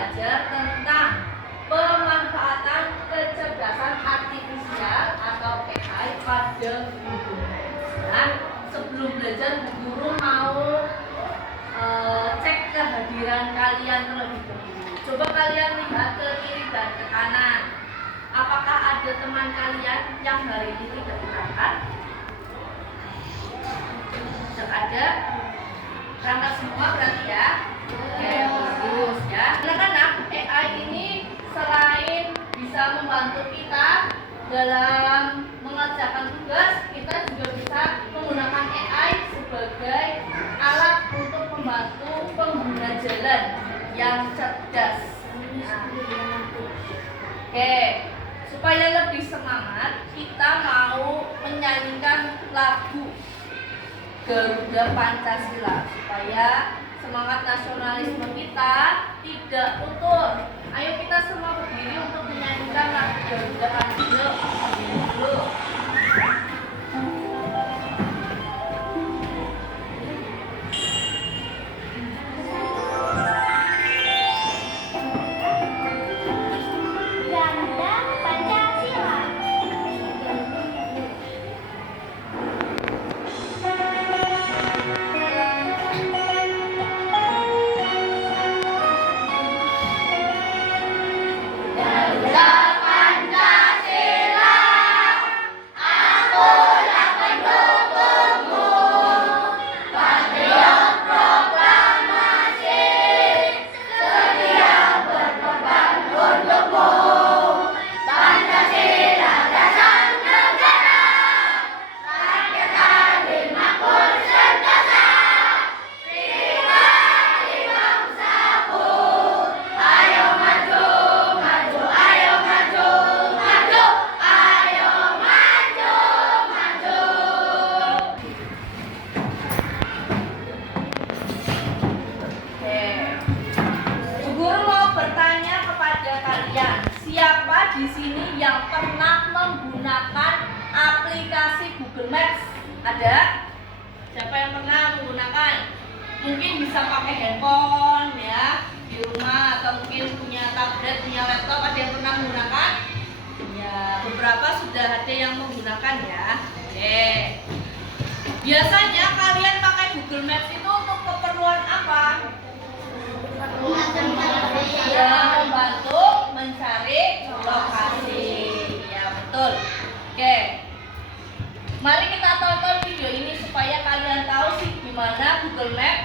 belajar tentang pemanfaatan kecerdasan artifisial atau AI pada Google Maps. Dan sebelum belajar, Bu Guru mau cek kehadiran kalian terlebih dahulu. Coba kalian lihat ke kiri dan ke kanan. Apakah ada teman kalian yang hari ini tidak berangkat? Tidak ada. Berangkat semua berarti ya. Oke, bagus ya. Anak-anak, AI ini selain bisa membantu kita dalam mengerjakan tugas, kita juga bisa menggunakan AI sebagai alat untuk membantu pengguna jalan yang cerdas. Oke, supaya lebih semangat, kita mau menyanyikan lagu Garuda Pancasila supaya semangat nasionalisme kita tidak luntur. Ayo kita semua berdiri untuk menyanyikan lagu Garuda Pancasila. Dulu. Siapa di sini yang pernah menggunakan aplikasi Google Maps? Ada? Siapa yang pernah menggunakan? Mungkin bisa pakai handphone ya di rumah, atau mungkin punya tablet, punya laptop. Ada yang pernah menggunakan? Ya, beberapa sudah ada yang menggunakan ya. Oke. Biasanya kalian pakai Google Maps itu untuk keperluan apa? Ya, membantu mencari lokasi. Ya, betul. Oke. Mari kita tonton video ini supaya kalian tahu sih gimana Google Map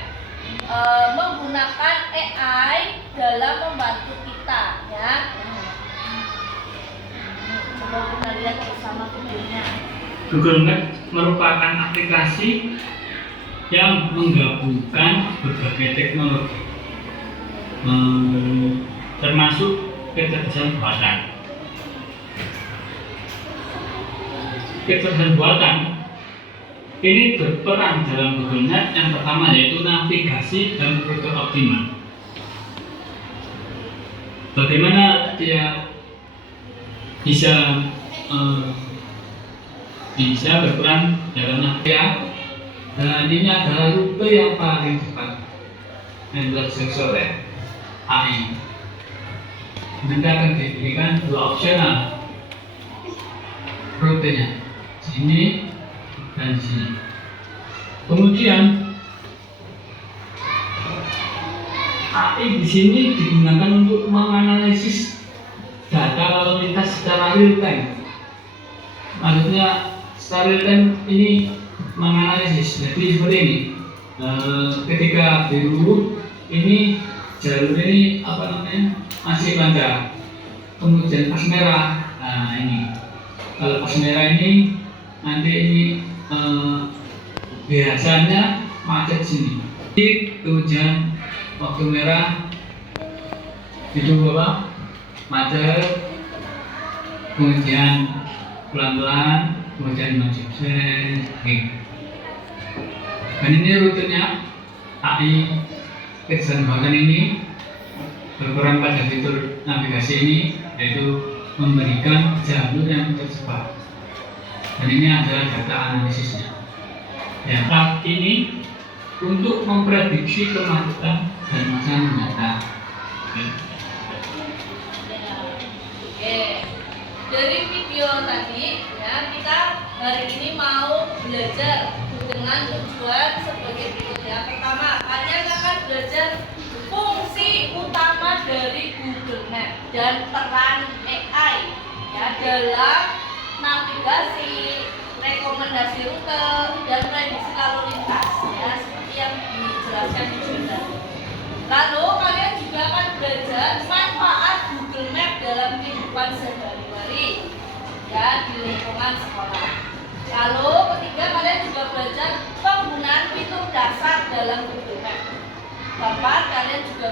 menggunakan AI dalam membantu kita ya. Coba kita lihat bersama videonya. Google Map merupakan aplikasi yang menggabungkan berbagai teknologi, termasuk kecerdasan buatan. Kecerdasan buatan ini berperan dalam Google Map. Yang pertama yaitu navigasi dan rute optimal. Bagaimana dia bisa berperan dalam navigasi? Dan ini adalah rute yang paling cepat yang dilakukan oleh AI. Nanti akan diberikan dua opsional rutenya, sini dan sini. Kemudian AI di sini digunakan untuk menganalisis data lalu lintas secara real time. Maksudnya secara real time ini menganalisis. Jadi seperti ini. Ketika biru ini jalur ini masih lancar. Kemudian pas merah, nah ini. Kalau pas merah ini nanti ini biasanya macet sini. Kemudian waktu merah itu apa? Macet. Kemudian pelan-pelan, kemudian maju. Dan ini rutenya AI kecerdasan buatan ini berperan pada fitur navigasi ini, yaitu memberikan jalur yang tersebar. Dan ini adalah data analisisnya. Ya, saat ini untuk memprediksi kemacetan dan masa mendatang. Oke, dari video tadi ya kita hari ini mau belajar dengan tujuan sebagai berikut ya. Pertama, kalian akan belajar fungsi utama dari Google Map dan peran AI ya dalam navigasi, rekomendasi rute dan prediksi lalu lintas ya seperti yang dijelaskan di jurnal. Lalu kalian juga akan belajar manfaat Google Map dalam kehidupan sehari-hari ya di lingkungan sekolah. Lalu ketiga, kalian juga belajar penggunaan fitur dasar dalam Google Map. Keempat, kalian juga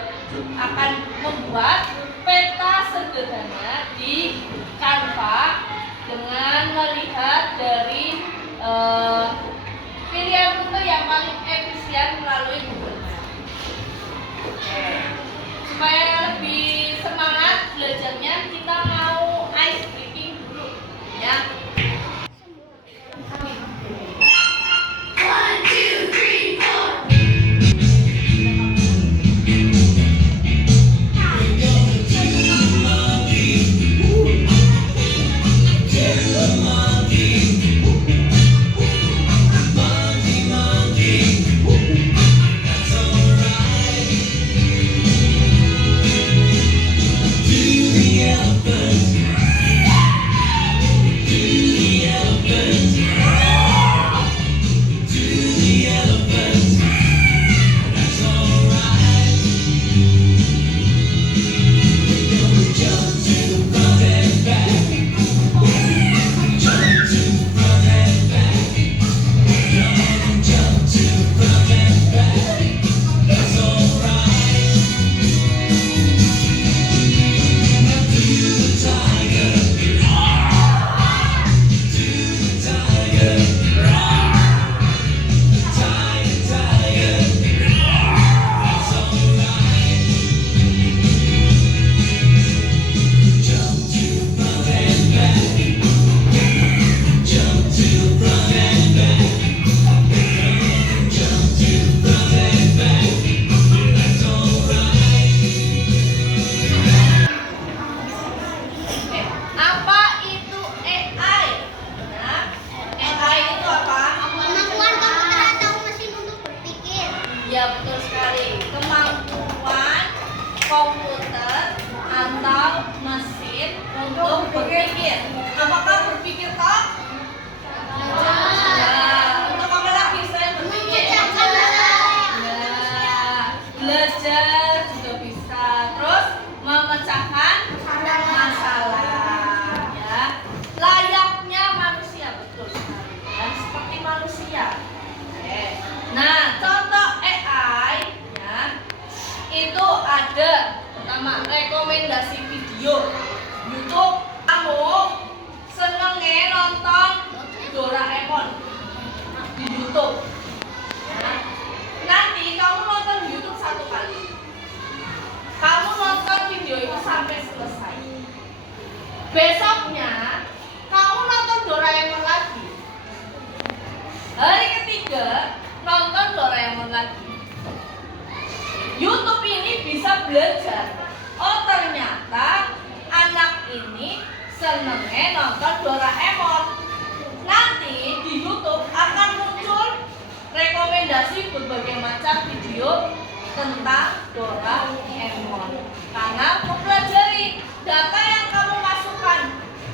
akan membuat peta sederhana di Canva dengan melihat dari pilihan rute yang paling efisien melalui Google Map. Supaya lebih semangat belajarnya, kita mau ice breaking dulu ya. Ya betul sekali, kemampuan komputer atau mesin untuk berpikir. Apakah berpikir toh? Ya, untuk apa lagi selain berpikir? Ya, belajar juga bisa. Terus memecahkan masalah. Ya, layaknya manusia, betul sekali. Dan seperti manusia. Oke. Nah, contoh AI ya, itu ada pertama rekomendasi video YouTube. Kamu senengnya nonton Doraemon di YouTube ya. Nanti kamu nonton di YouTube satu kali, kamu nonton video itu sampai selesai. Besoknya kamu nonton Doraemon lagi. Hari ketiga nonton Doraemon lagi. YouTube ini bisa belajar. Oh ternyata anak ini senengnya nonton Doraemon. Nanti di YouTube akan muncul rekomendasi berbagai macam video tentang Doraemon. Karena mempelajari data yang kamu masukkan,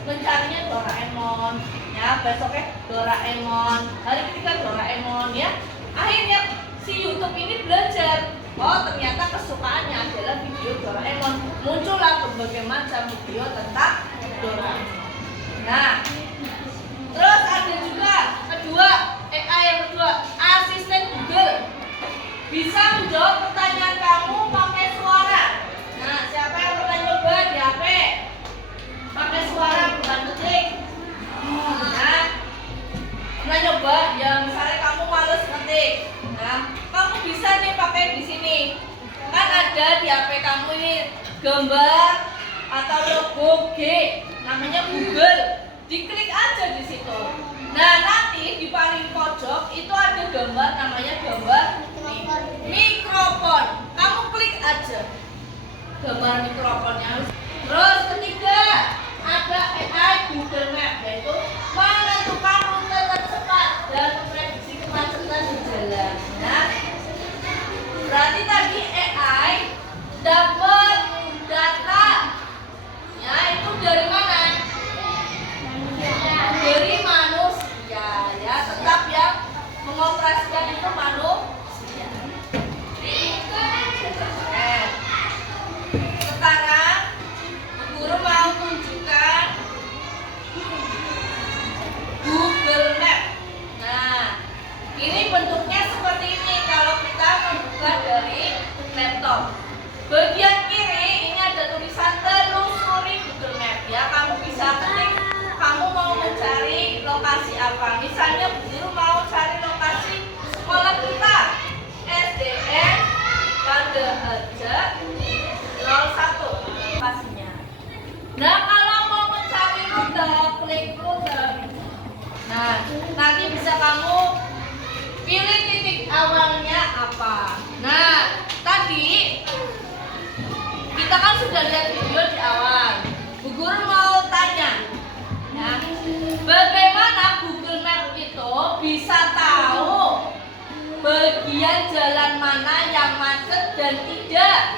mencarinya Doraemon. Ya besoknya Doraemon, hari ketiga Doraemon ya. Akhirnya si YouTube ini belajar, oh ternyata kesukaannya adalah video Doraemon. Muncullah berbagai macam video tentang Doraemon. Nah, terus ada juga kedua, AI yang kedua, asisten Google. Bisa menjawab pertanyaan kamu pakai suara. Nah, siapa yang pernah nyoba di HP? Pakai suara bukan ketik. Nah, pernah nyoba? Ya misalnya kamu males ngetik. Nah, kamu bisa nih pakai di sini. Kan ada di HP kamu ini gambar atau logo G, namanya Google. Diklik aja di situ. Nah, nanti di paling pojok itu ada gambar namanya gambar mikrofon. Kamu klik aja. gambar mikrofonnya. Terus ketiga, ada AI Google Map, yaitu menentukan rute tercepat dan memprediksi kemacetan di jalan. Nah, berarti tadi AI dapat data, ya itu dari mana? Dari manusia, ya tetap yang mengoperasikan itu manusia. Sekarang guru mau tunjukkan Google Map. Nah, ini bentuknya seperti ini kalau kita membuka dari laptop. Bagian kiri ini ada tulisan telusuri Google Map, ya. Kamu bisa ketik kamu mau mencari lokasi apa. Misalnya guru mau cari lokasi sekolah kita, SDN Pada Harja 01 lokasinya. Nah, kalau mau mencari rute, klik rute. Nah, nanti bisa kamu pilih titik awalnya apa. Nah, tadi kita kan sudah lihat video di awal. Bu Guru mau tanya, ya, bagaimana Google Map itu bisa tahu bagian jalan mana yang macet dan tidak?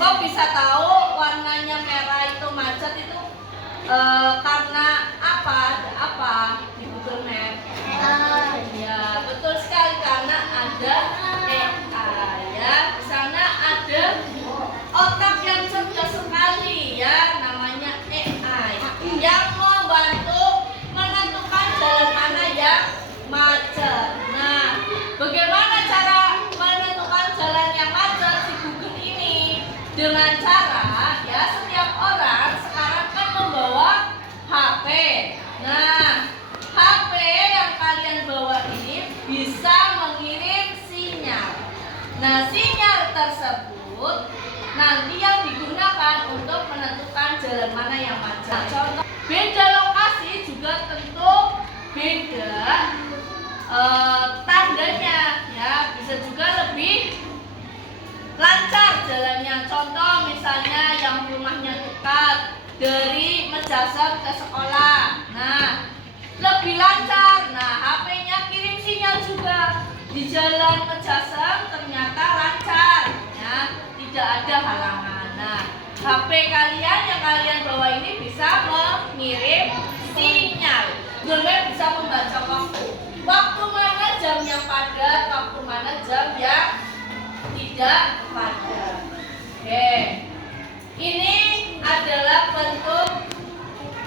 Kok bisa tahu warnanya merah itu macet itu karena apa? Ada apa di Google Map? Ya, betul sekali, karena ada AI, ya. Di sana ada otak yang cerdas sekali, ya, namanya AI yang membantu menentukan jalan mana yang macet. Nah, bagaimana cara menentukan jalan yang macet si Google ini? Dengan cara, ya, setiap orang sekarang kan membawa HP. Nah, HP yang kalian bawa ini bisa mengirim sinyal. Nah, sinyal tersebut nanti yang digunakan untuk menentukan jalan mana yang macet. Contoh, beda lokasi juga tentu beda tandanya, ya. Bisa juga lebih lancar jalannya. Contoh misalnya yang rumahnya dekat dari Mejasem ke sekolah, nah lebih lancar. Nah, HP-nya kirim sinyal juga di jalan Mejasem ternyata lancar, ya, tidak ada halangan. Nah, HP kalian yang kalian bawa ini bisa mengirim sinyal. Google Map bisa membaca waktu mana jam yang padat, waktu mana jam yang tidak padat. Oke, ini adalah bentuk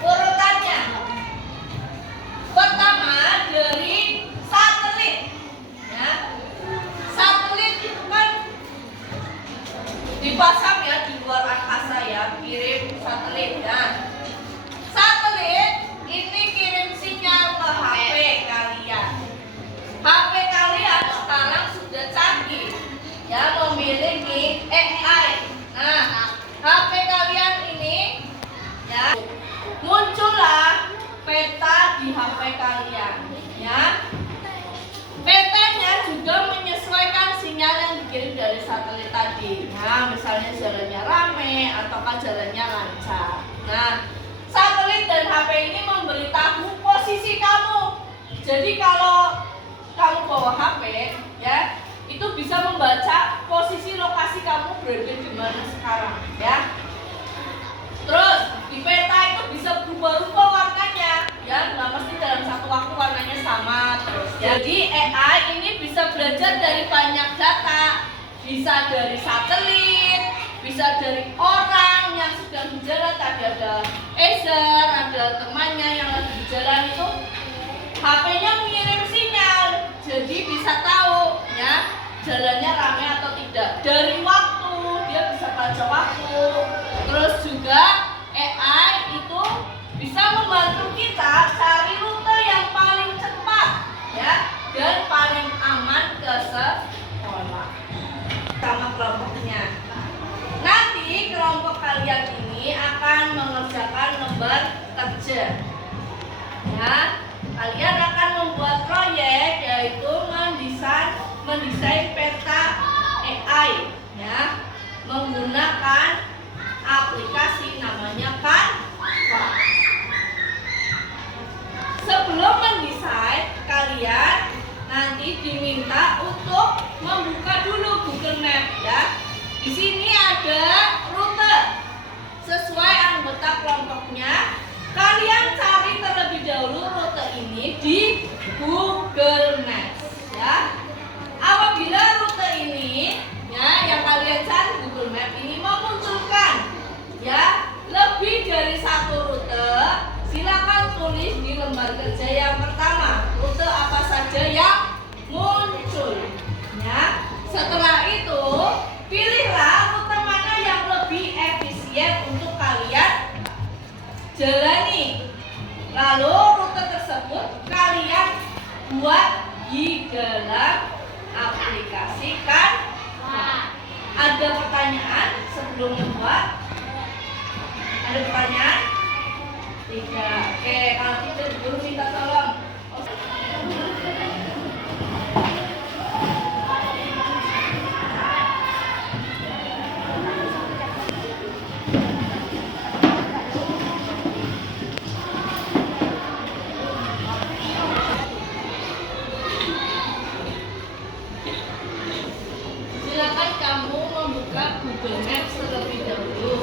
urutannya. Pertama dari satelit, ya. Satelit itu kan dipasang, ya, di luar angkasa, ya, kirim satelit, ya. Satelit ini kirim sinyal ke HP kalian. HP kalian sekarang sudah canggih, ya, memiliki AI. Nah, HP kalian ini, ya, muncullah peta di HP kalian, ya. Petanya juga menyesuaikan sinyal yang dikirim dari satelit tadi. Nah, misalnya jalannya rame ataukah jalannya lancar. Nah, satelit dan HP ini memberitahu posisi kamu. Jadi kalau kamu bawa HP, ya, itu bisa membaca posisi lokasi kamu berada di mana sekarang, ya. Terus di peta itu bisa berubah-ubah warnanya, ya, nggak mesti dalam satu waktu warnanya sama terus, ya. Jadi AI ini bisa belajar dari banyak data, bisa dari satelit, bisa dari orang yang sedang berjalan. Tadi ada Ezer, ada temannya yang lagi berjalan, itu HP-nya mengirim sinyal, jadi bisa tahu, ya, jalannya ramai atau tidak. Dari waktu, dia bisa baca waktu. Terus juga AI itu bisa membantu kita cari rute yang paling cepat, ya, dan paling aman ke sekolah. Sama kelompoknya. Nanti kelompok kalian ini akan mengerjakan lembar kerja, ya. Kalian akan membuat proyek, yaitu mendesain peta AI, ya. menggunakan aplikasi namanya Canva. Sebelum mendesain, kalian nanti diminta untuk membuka dulu Google Maps ya. Di sini ada rute sesuai anggota kelompoknya. Kalian cari terlebih dahulu rute ini di Google Maps ya. Apabila rute ini ya yang kalian cari Google Maps ini memunculkan ya lebih dari satu rute, silakan tulis di lembar kerja yang pertama rute apa saja yang muncul ya. Setelah itu pilihlah rute mana yang lebih efisien untuk kalian jalani. Lalu rute tersebut kalian buat di dalam aplikasi Canva. Ada pertanyaan sebelum membuat? Ada pertanyaan? Tidak. Oke, kalau tidak guru minta tolong. Silakan kamu membuka Google Maps terlebih dahulu.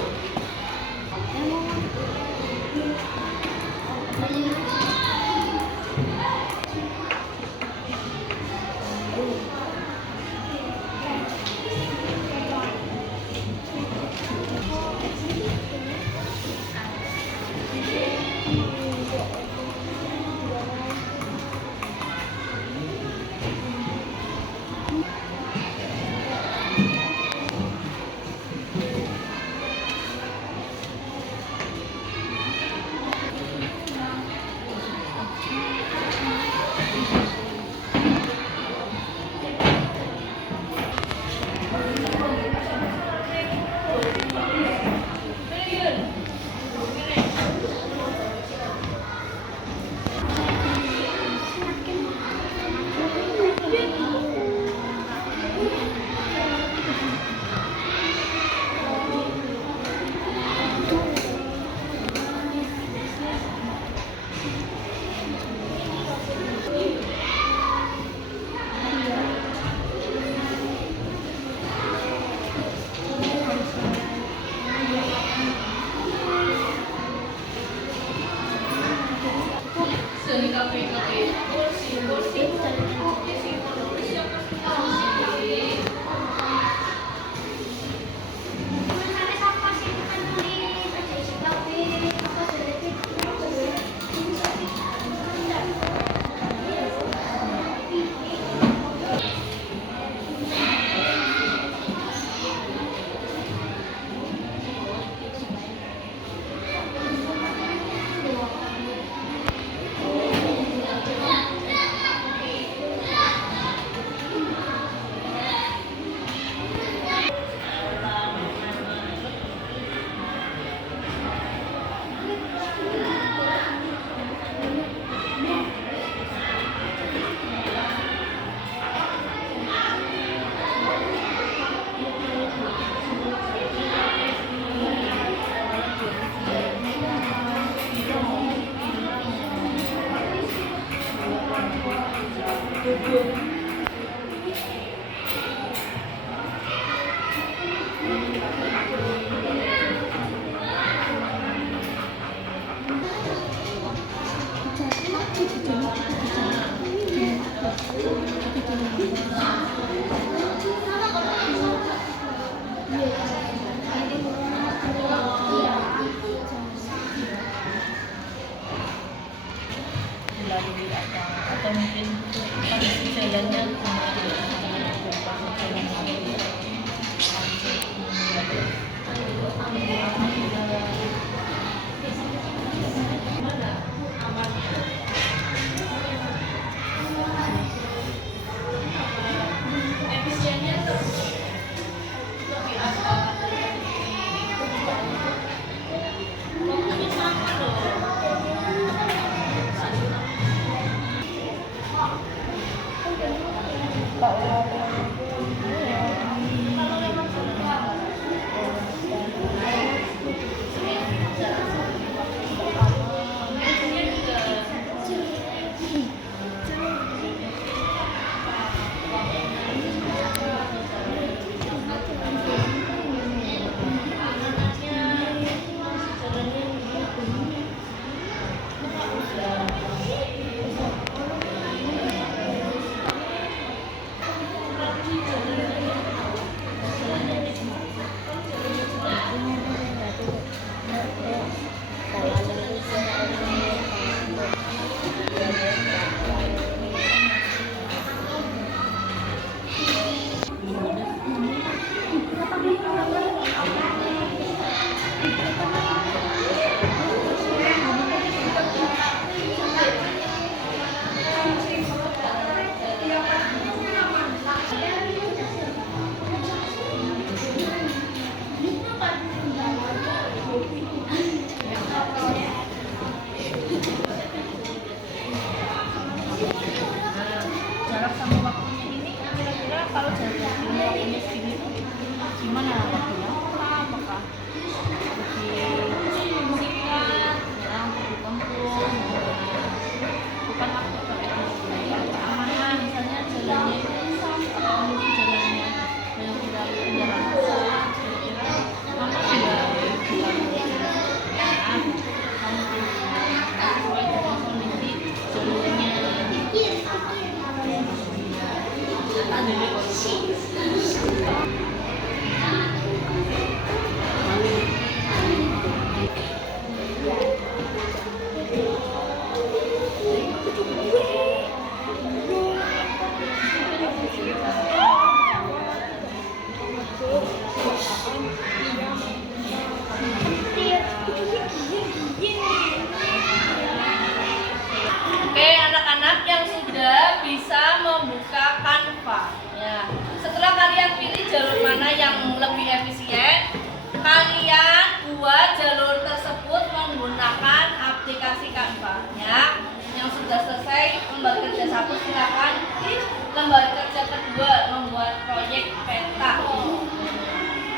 Dua jalur tersebut menggunakan aplikasi Canva. Ya, yang sudah selesai lembar kerja 1 silakan di lembar kerja kedua membuat proyek peta.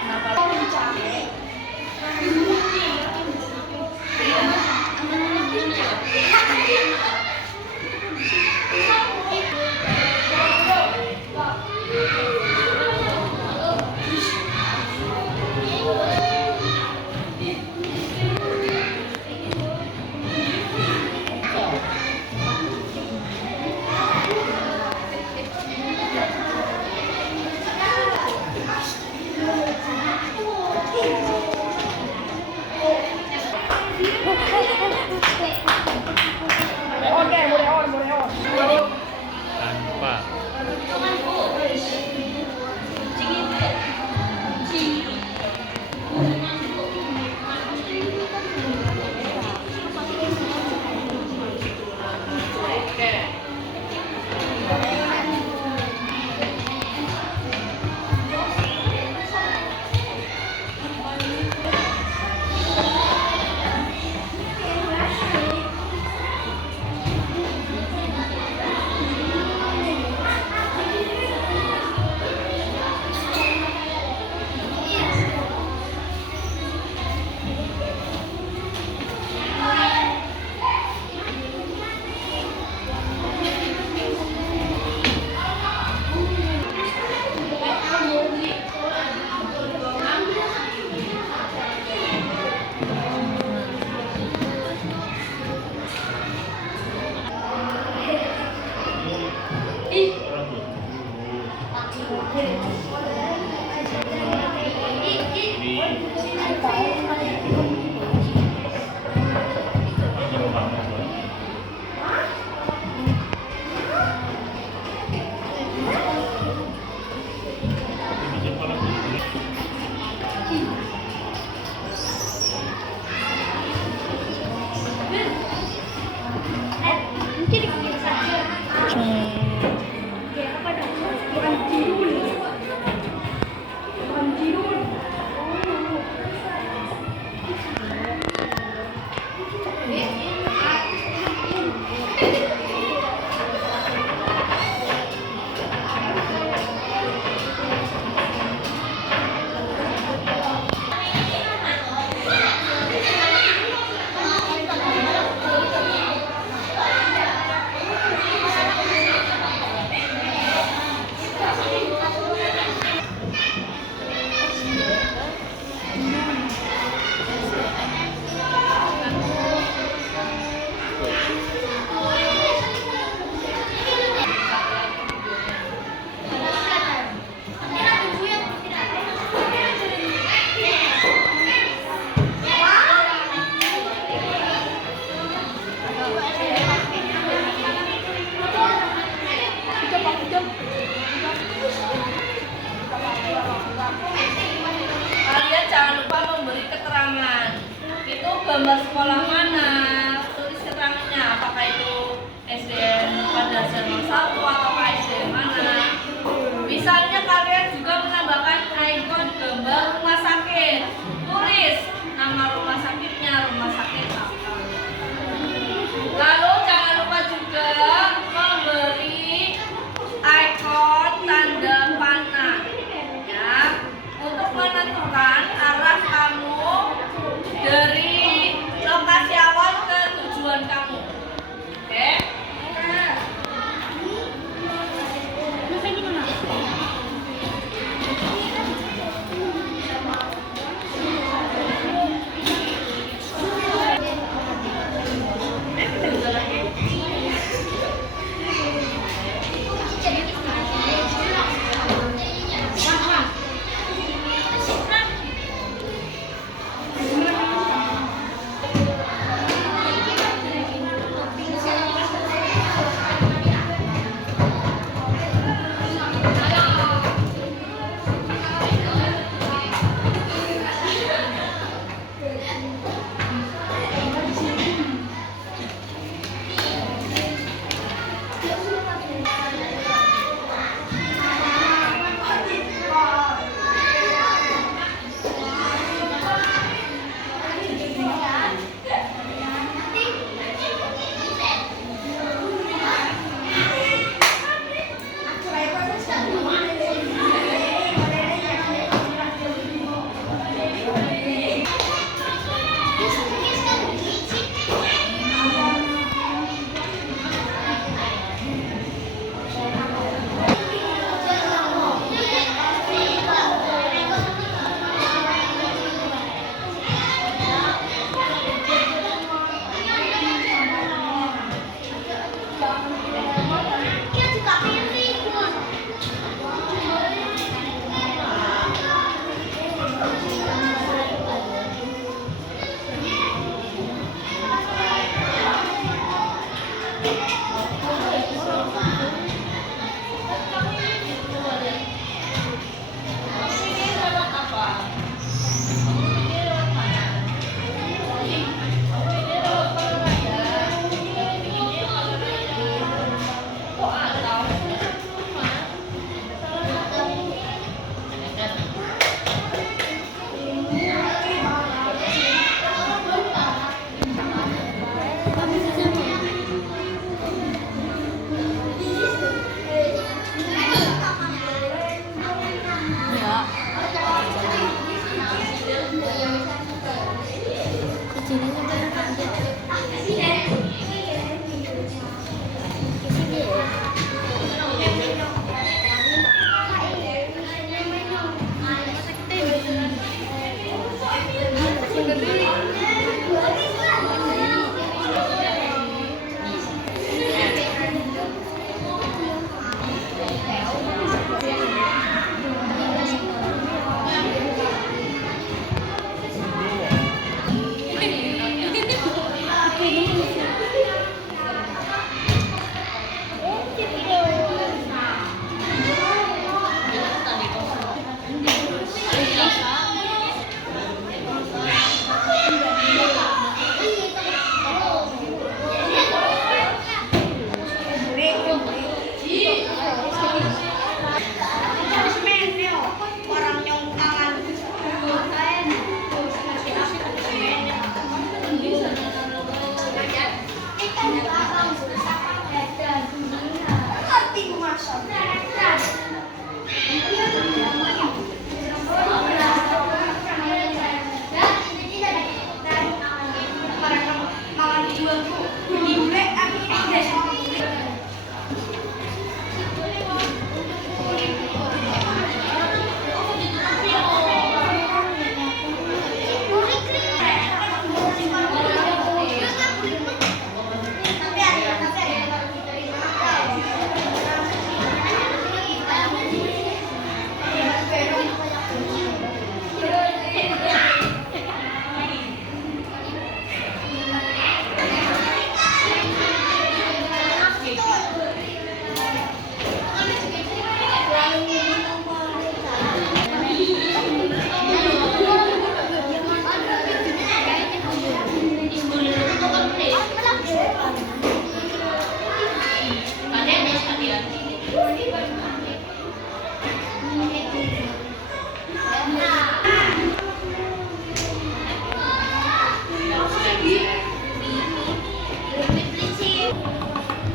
Tanpa Kalian jangan lupa memberi keterangan. Itu gambar sekolah mana? Tulis keterangannya. Apakah itu SDN pada zaman 1 atau SDN mana? Misalnya kalian juga menambahkan ikon gambar rumah sakit. Tulis nama rumah sakitnya, rumah sakit apa. Lalu jangan lupa juga memberi ikon tanda panah. Ya, untuk menentukan arah kamu dari lokasi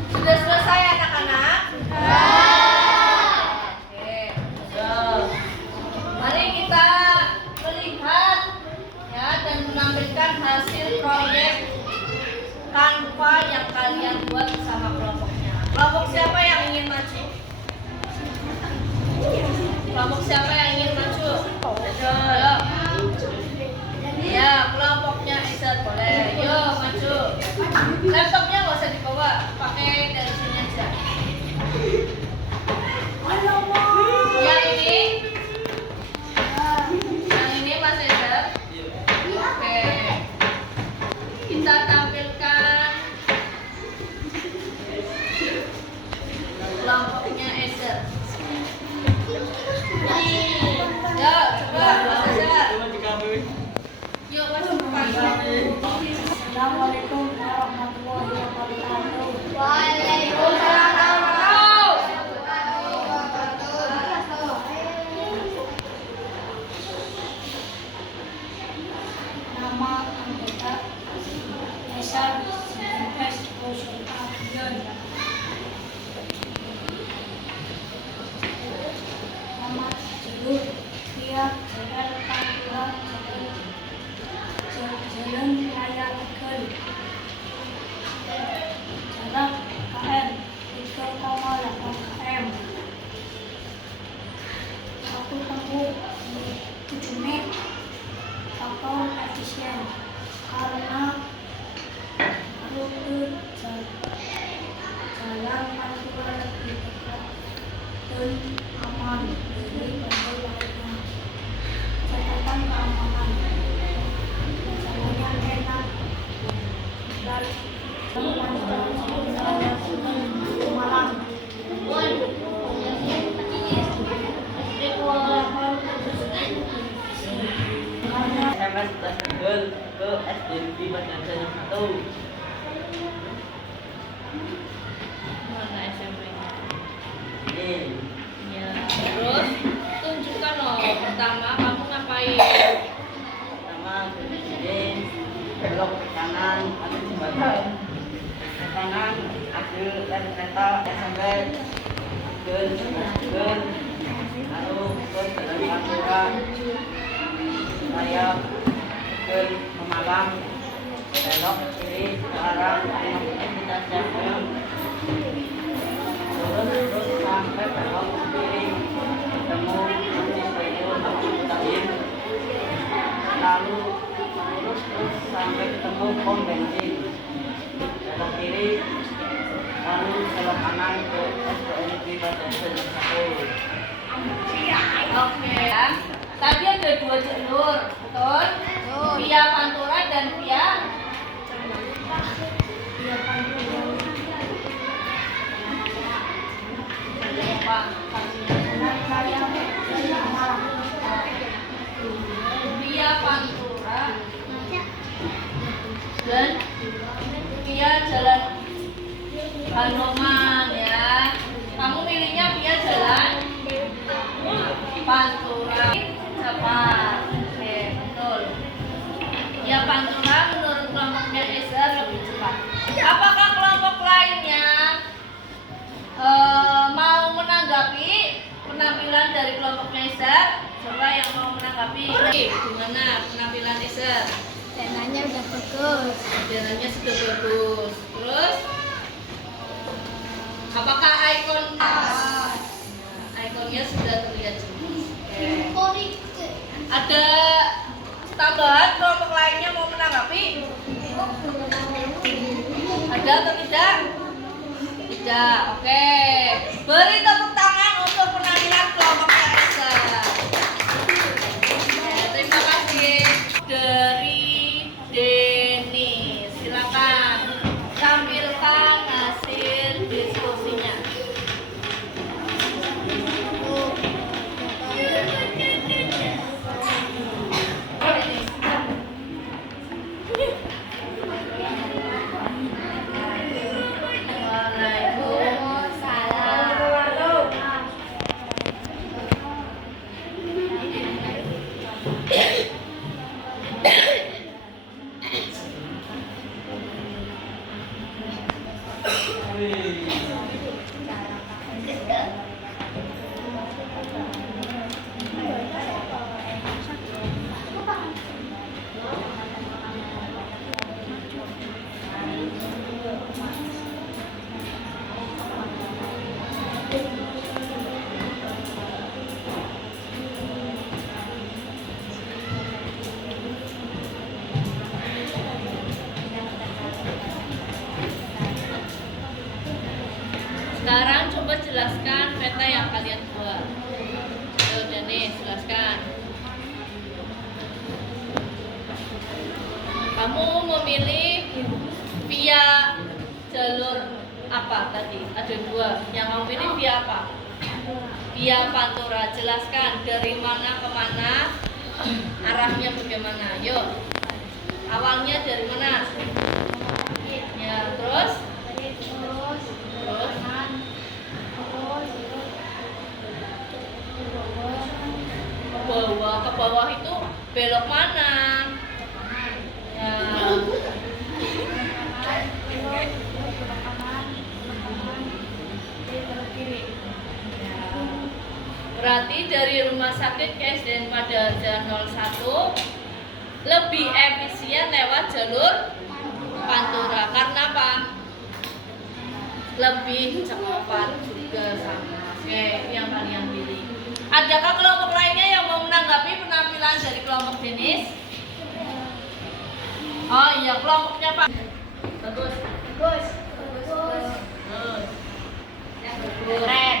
Sudah selesai anak-anak? Oke, so, mari kita melihat ya dan menampilkan hasil proyek Canva yang kalian buat bersama kelompoknya. Kelompok siapa yang ingin maju? Kelompok siapa yang ingin maju? Ayo. Ya, kelompoknya Isar boleh. Yuk maju. Laptopnya nggak usah dibawa, pakai dari sini aja. Yang ini Mas Isar. Oke. Kita tampilkan kelompoknya Isar. Ya, coba Mas Isar. Yuk masuk ke kantor. Assalamualaikum warahmatullahi wabarakatuh. Waalaikumsalam. Nama anggota Esar Sintes Usul Abion. Nama Jelur Via Jalan Pantura Jalan Raya Tegal. Jarak KM 3,8 km. Aku tempuh di 7 menit atau efisien karena rute jalan Pantura lebih dekat dan aman dari jalur lainnya. Catatan keamanan, jalannya enak dan Malang. SMS Tegal ke SDB Pancasila 1. Mana SMP-nya? Ini Ya. Terus tunjukkan loh. Pertama kamu ngapain? pertama ini belok ke kanan ada jembatan. Ke kanan ada rel kereta SMP ke lalu ke jalan Pantura saya ke Pemalang belok kiri ke arah Universitas Jateng terus sampai belok kiri ketemu Stadion Abdul Muttalib lalu lurus terus sampai ketemu pom bensin, belok kiri, lalu belok kanan ke SDN Padasan 1. Oke. Tadi ada 2 jalur, betul? Via Pantura dan via via Pantura dan via Jalan Hanoman ya. Kamu milihnya via Jalan Pantura. Cepat. Oke, betul. Via Pantura menurut kelompoknya Ezer lebih cepat. Apakah kelompok lainnya mau menanggapi penampilan dari kelompoknya Ezer? Coba yang mau menanggapi. Gimana penampilan Ezer? Tenanya udah bagus. Jalannya sudah bagus. Terus apakah ikonnya sudah terlihat jelas? Oke. Ada tambahan kelompok lainnya mau menanggapi? Ada atau tidak? Tidak. Oke. Beri tepuk tangan untuk penampilan kelompok Ezer. Ya, terima kasih. Dari Denny, silakan tampilkan hasil diskusinya. Sekarang coba jelaskan peta yang kalian buat. Udah nih, jelaskan. Kamu memilih via jalur apa tadi? Ada 2. Yang kamu pilih via apa? Via Pantura. Jelaskan dari mana ke mana, arahnya bagaimana. Yuk. Awalnya dari mana? Ya, terus ke bawah itu belok mana? Ya. Berarti dari rumah sakit ke SDN Padasan 01 lebih efisien lewat jalur Pantura. Karena apa? Lebih cepat juga sama. Oke, yang kalian pilih. Adakah kelompok lainnya yang mau menanggapi penampilan dari kelompok Denis? Oh iya, kelompoknya Pak. Bagus. Bagus. Keren.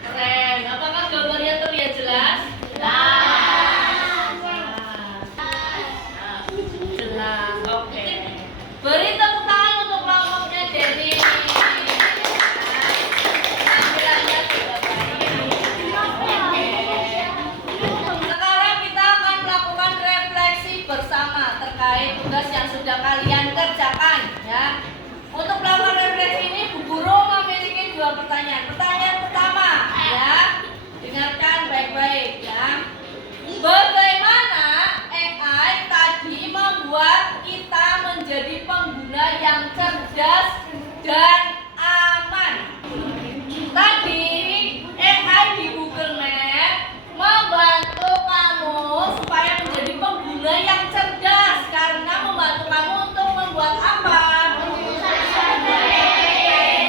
Keren. Apakah gambarnya terlihat jelas? Jelas. Oke. Beri tepuk tangan untuk kelompoknya Denis. Penampilannya sudah baik. Sekarang kita akan melakukan refleksi bersama terkait tugas yang sudah kalian kerjakan ya. Untuk melakukan refleksi ini Bu Guru memiliki 2 pertanyaan. Pertanyaan pertama ya, dengarkan baik-baik ya. Bagaimana AI tadi membuat kita menjadi pengguna yang cerdas dan aman? Tadi AI di Google Maps membantu kamu supaya menjadi pengguna yang cerdas karena membantu kamu untuk membuat apa?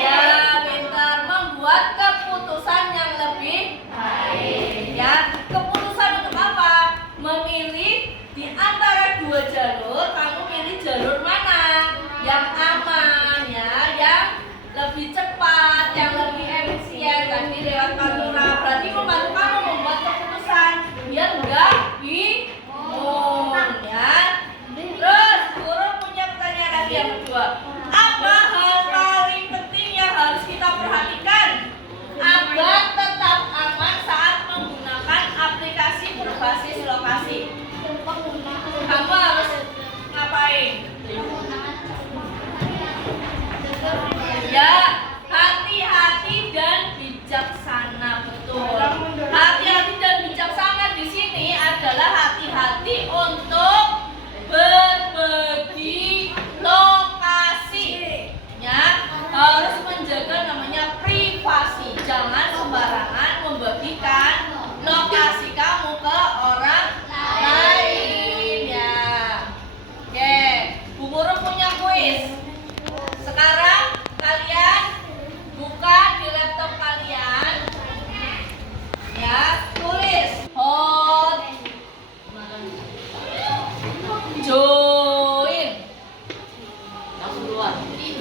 Ya, pintar, membuat keputusan yang lebih baik. Ya, keputusan untuk apa? Memilih di antara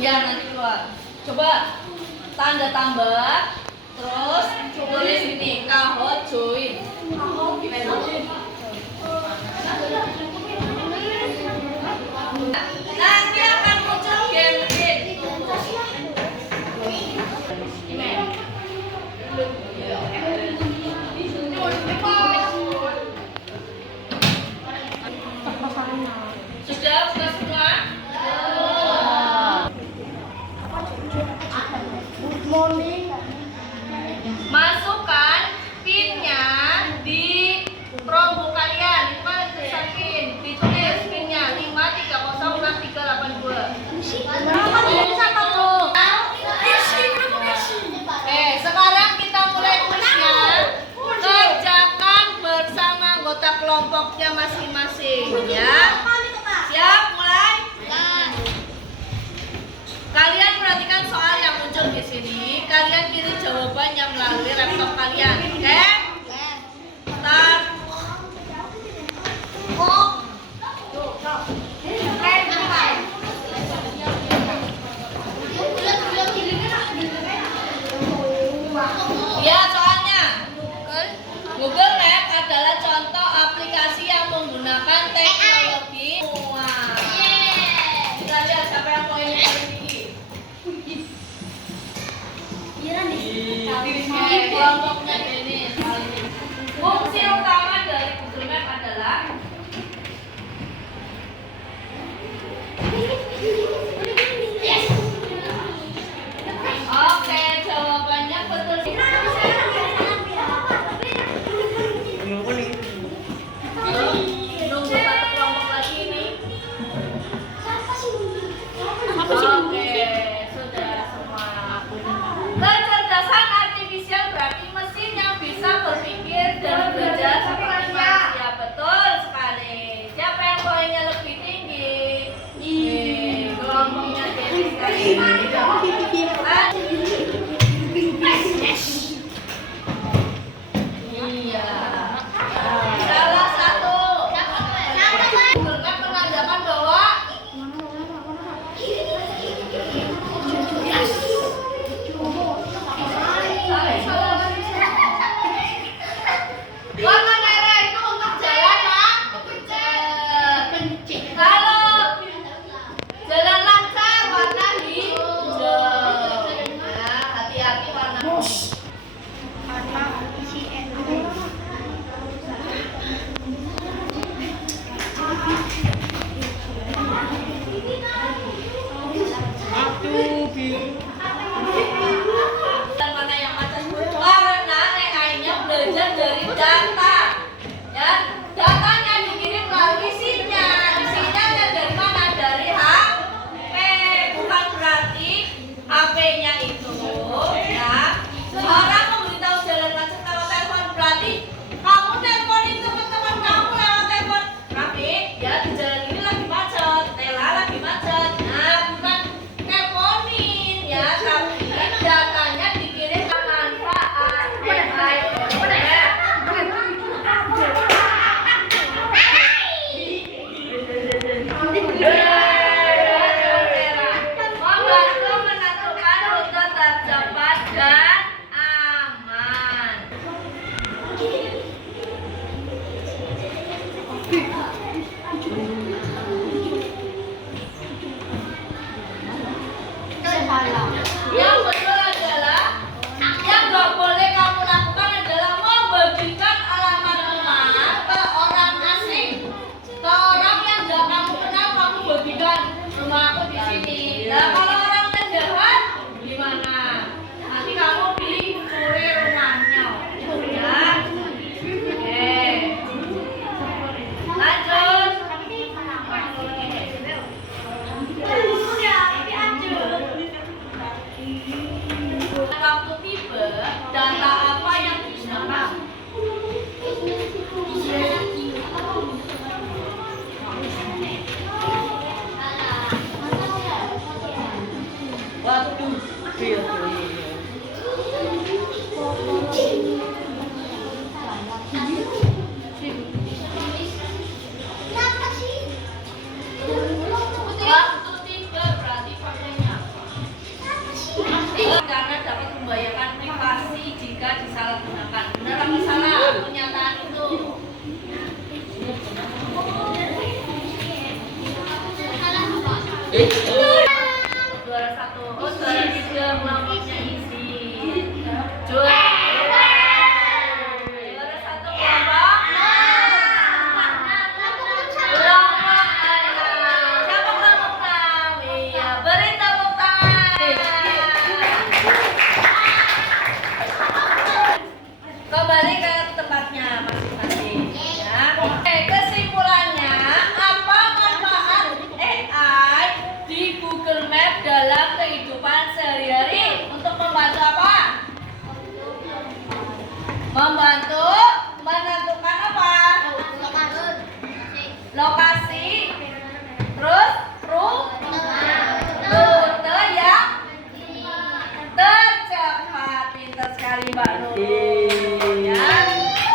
Ya nanti keluar. Coba tanda tambah, terus tulis ini kahot join. Nanti akan muncul game itu. Sudah buka semua? Masukkan pinnya di perunggu kalian. Di mana tulisan pin? Ditulis pinnya 5306382. Sekarang kita mulai kuisnya. Kerjakan bersama anggota kelompoknya masing-masing, ya. Siap, mulai. Kalian perhatikan soal yang muncul di sini. Kalian kirim jawabannya melalui laptop kalian, oke? Start. Lihat soalnya. Google Map adalah contoh aplikasi yang menggunakan teknologi. Wah. Kita lihat siapa yang poinnya paling tinggi. Kelompoknya Denis. Fungsi utama dari Google Map adalah oke, jawabannya betul. Nunggu satu kelompok lagi nih. Oke, sudah semua. Kecerdasan artifisial berarti mesin yang bisa berpikir dan belajar seperti manusia. Betul sekali. Siapa yang poinnya lebih tinggi? Kelompoknya Denis sekali. Iya. Salah satu. Google Map menandakan bahwa warna merah itu untuk jalan, Pak. Kalau jalan lancar warna hijau. Juara 1. Oh, juara 3 kelompoknya isi. Juara 1 kelompok. Kelompok 6. Siapa kelompok 6? Iya, beri tepuk tangan. Kembali ke tempatnya masing-masing. Ya. Oke, kesimpulannya apa manfaat AI di Google Map dalam kehidupan sehari-hari? Untuk membantu apa? Membantu menentukan apa? Lokasi. Terus rute yang tercepat. Pintar sekali Mbak Nurul. Ya.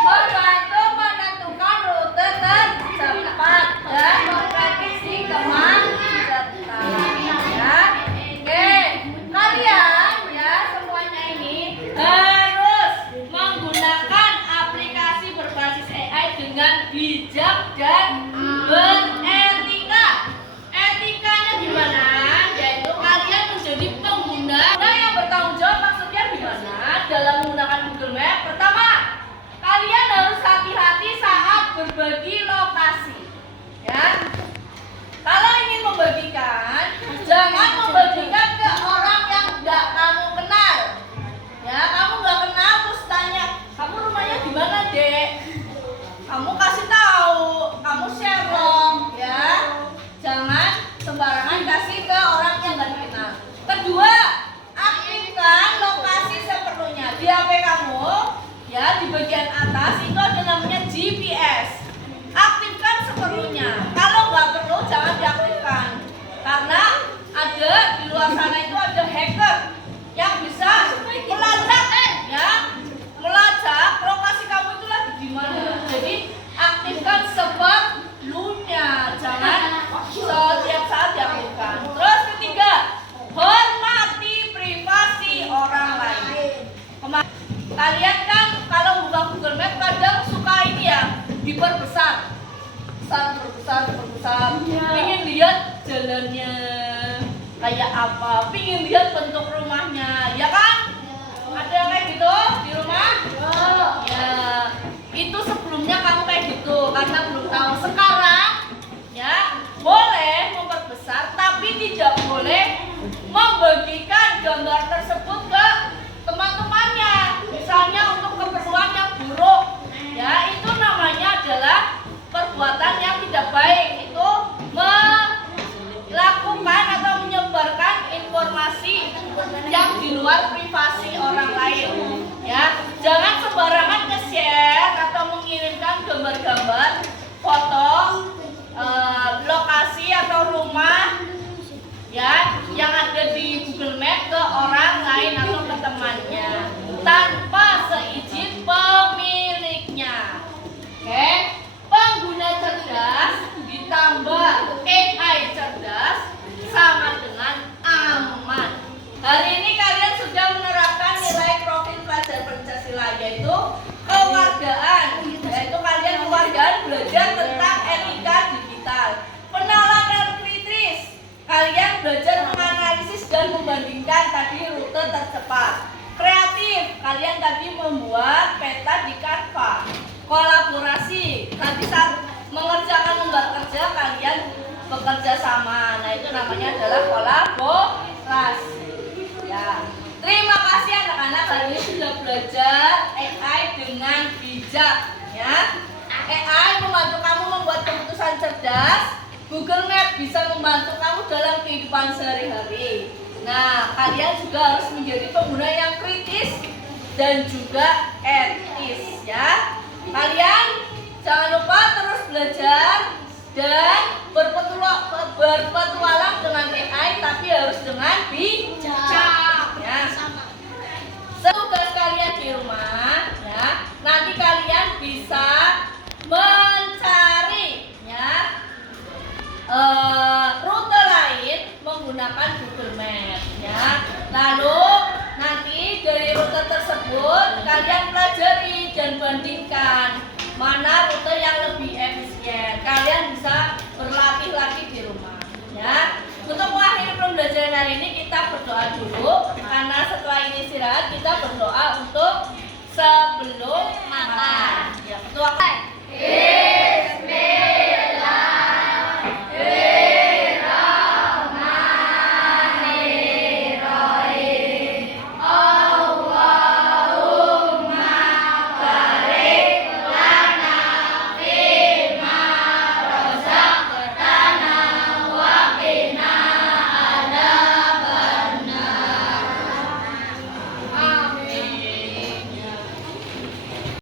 Membantu menentukan rute tercepat dan memprediksi kemacetan. Ya. Oke, kalian ya semuanya ini harus menggunakan aplikasi berbasis AI dengan bijak dan beretika. Etikanya gimana? Yaitu kalian menjadi pengguna yang bertanggung jawab. Maksudnya gimana? Dalam menggunakan Google Map, pertama, kalian harus hati-hati saat berbagi lokasi. Ya. Kalau ingin membagikan, jangan membagikan ke orang yang nggak kamu kenal. Ya, kamu nggak kenal terus tanya, kamu rumahnya di mana, Dek? Kamu kasih tahu, kamu share dong, ya. Jangan sembarangan kasih ke orang yang nggak dikenal. Kedua, aktifkan lokasi seperlunya di HP kamu. Ya, di bagian atas itu ada namanya GPS. Aktifkan seperlunya. Kalau nggak perlu jangan diaktifkan. Karena ada di luar sana itu ada hacker yang bisa melacak, ya, melacak lokasi kamu itu lagi di mana. Jadi aktifkan seperlunya. Jangan setiap saat diaktifkan. Terus ketiga, hormati privasi orang lain. Kalian kan kalau buka Google Map kadang suka ini ya, diperbesar. Diperbesar. Pingin lihat jalannya kayak apa, pingin lihat bentuk rumahnya, ya kan? Ada yang kayak gitu di rumah? Ya, itu sebelumnya kamu kayak gitu karena belum tahu. Sekarang ya boleh memperbesar, tapi tidak boleh membagikan gambar tersebut ke teman-temannya. Misalnya untuk keperluan yang buruk, ya itu namanya adalah perbuatan yang tidak baik. Itu melakukan atau menyebarkan informasi yang di luar privasi orang lain. Ya, jangan sembarangan nge-share atau mengirimkan gambar-gambar, foto, lokasi atau rumah ya yang ada di Google Map ke orang lain atau ke temannya tanpa seizin pemiliknya. Oke, pengguna cerdas ditambah AI cerdas sama dengan aman. Hari ini kalian sudah menerapkan nilai profil pelajar Pancasila, yaitu kewargaan. Yaitu kalian kewargaan belajar tentang etika digital. Penalaran kritis, kalian belajar menganalisis dan membandingkan tadi rute tercepat. Kreatif, kalian tadi membuat peta di Canva. Kolaborasi, tadi saat mengerjakan lembar kerja kalian bekerja sama. Nah, itu namanya adalah kolaborasi. Ya. Terima kasih anak-anak, hari ini sudah belajar AI dengan bijak, ya. AI membantu kamu membuat keputusan cerdas. Google Map bisa membantu kamu dalam kehidupan sehari-hari. Nah, kalian juga harus menjadi pengguna yang kritis dan juga etis, ya. Kalian jangan lupa terus belajar dan berpetualang dengan AI, tapi harus dengan bijak, ya. Tugas kalian di rumah, ya. Nanti kalian bisa mencari, ya, rute lain menggunakan Google Map, ya. Lalu nanti dari rute tersebut kalian pelajari dan bandingkan mana rute yang lebih efisien. Kalian bisa berlatih lagi di rumah, ya. Untuk berdoa dulu, karena setelah ini istirahat kita berdoa untuk